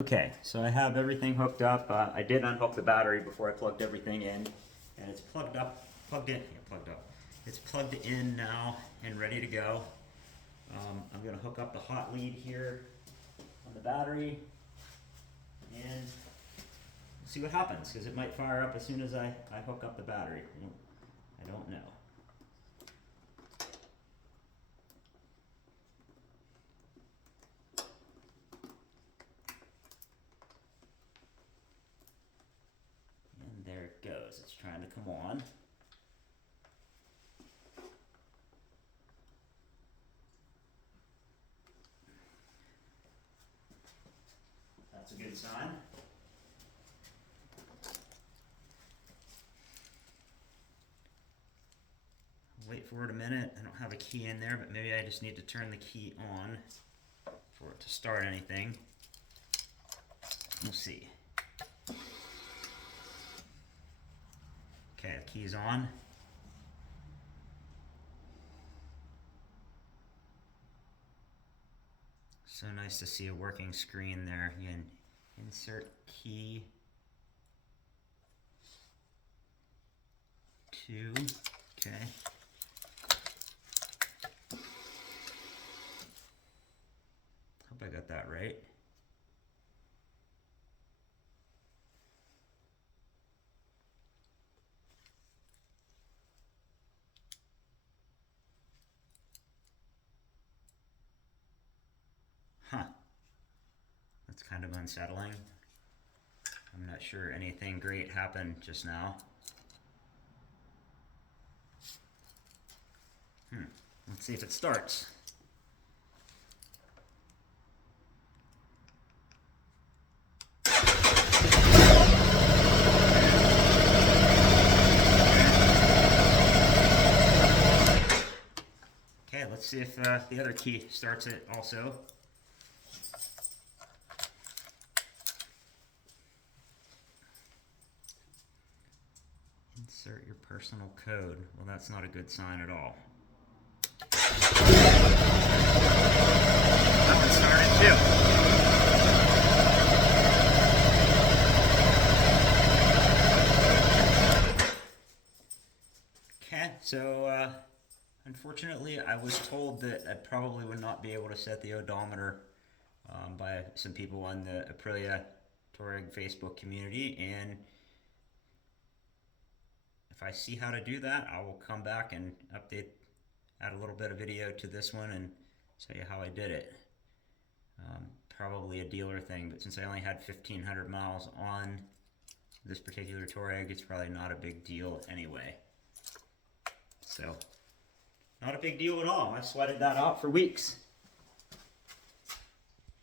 Okay, so I have everything hooked up. I did unhook the battery before I plugged everything in, and it's plugged up. It's plugged in now and ready to go. I'm gonna hook up the hot lead here on the battery and see what happens, because it might fire up as soon as I hook up the battery. I don't know. And there it goes. It's trying to come on. That's a good sign. Wait for it a minute. I don't have a key in there, but maybe I just need to turn the key on for it to start anything. We'll see. Okay, the key's on. So nice to see a working screen there. Again, insert key 2. Okay. Hope I got that right. Huh. That's kind of unsettling. I'm not sure anything great happened just now. Let's see if it starts. Okay, let's see if the other key starts it also. Insert your personal code. Well, that's not a good sign at all. That one started too. Okay, so unfortunately I was told that I probably would not be able to set the odometer by some people on the Aprilia Tuareg Facebook community, and if I see how to do that, I will come back and add a little bit of video to this one and show you how I did it. Probably a dealer thing, but since I only had 1,500 miles on this particular Tuareg, it's probably not a big deal anyway. So, not a big deal at all. I sweated that out for weeks.